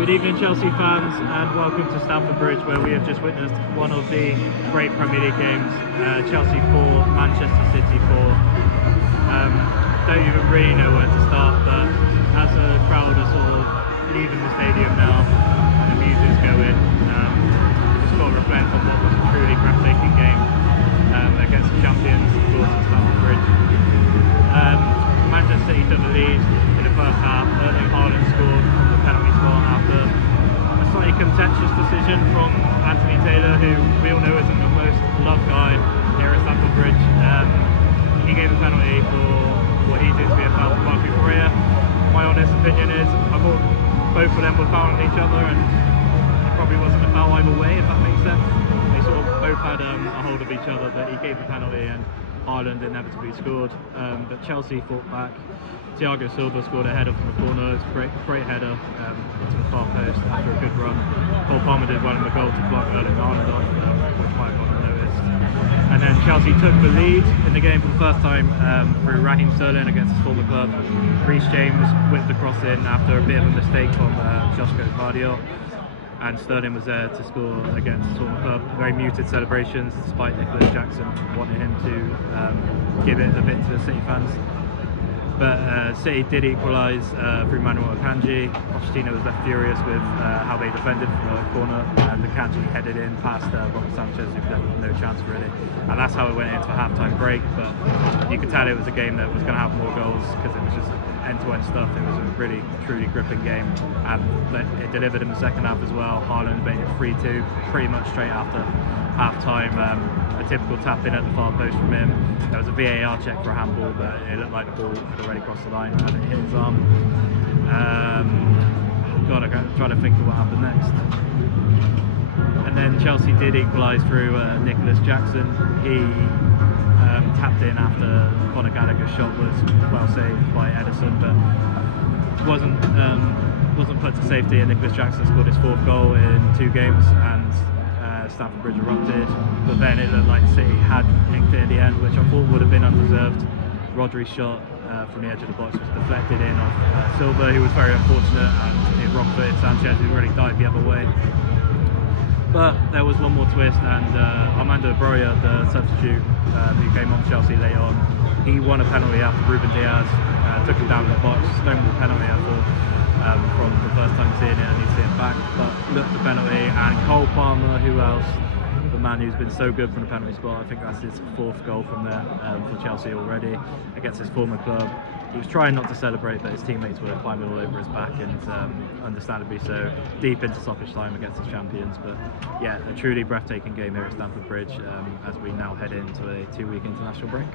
Good evening, Chelsea fans, and welcome to Stamford Bridge, where we have just witnessed one of the great Premier League games. Chelsea 4, Manchester City 4. Don't even really know where to start, but as the crowd are sort of leaving the stadium now, and the music's going, just got to reflect on what was a truly breathtaking game against the champions, of course, at Stamford Bridge. Manchester City took the lead in the first half. Erling Haaland scored from the penalty spot after a slightly contentious decision from Anthony Taylor, who we all know isn't the most loved guy here at Stamford Bridge. He gave a penalty for what he did to be a foul for Bobby Vincent. My honest opinion is I thought both of them were fouling each other, and it probably wasn't a foul either way, if that makes sense. They sort of both had a hold of each other, but he gave the penalty and Haaland inevitably scored, but Chelsea fought back. Thiago Silva scored a header from the corner. It's a great header into the far post after a good run. Cole Palmer did well in the goal to block Erling Haaland off, which might have gone unnoticed. And then Chelsea took the lead in the game for the first time through Raheem Sterling against his former club. Reece James whipped the cross in after a bit of a mistake from Josko Gvardiol. And Sterling was there to score against his former club. Very muted celebrations, despite Nicholas Jackson wanting him to give it a bit to the City fans. But City did equalise through Manuel Akanji. Pochettino was left furious with how they defended from the corner, and Akanji headed in past Robert Sanchez, who left no chance really. And that's how it went into a half-time break. But you could tell it was a game that was going to have more goals because it was just end-to-end stuff. It was a really, truly gripping game, and it delivered in the second half as well. Haaland made it 3-2 pretty much straight after half-time. A typical tap in at the far post from him. There was a VAR check for a handball, but it looked like the ball had already crossed the line and it hit his arm. God, I'm trying to think of what happened next. And then Chelsea did equalise through Nicholas Jackson. He tapped in after Conor Gallagher's shot was well saved by Ederson, but wasn't put to safety, and Nicholas Jackson scored his 4th goal in 2 games, and Stamford Bridge erupted. But then it looked like City had nicked it at the end, which I thought would have been undeserved. Rodri's shot from the edge of the box was deflected in off Silva, who was very unfortunate, and it wrong-footed Sanchez, who really dived the other way. But there was one more twist, and Armando Broja, the substitute who came on Chelsea later on, he won a penalty after Ruben Diaz took him down in the box. Stonewall penalty, I thought, from the first time seeing it. I need to see it back, but looked the penalty, and Cole Palmer, who else? The man who's been so good from the penalty spot. I think that's his 4th goal from there for Chelsea already against his former club. He was trying not to celebrate, but his teammates were climbing all over his back, and understandably so, deep into stoppage time against his champions. But yeah, a truly breathtaking game here at Stamford Bridge as we now head into a 2-week international break.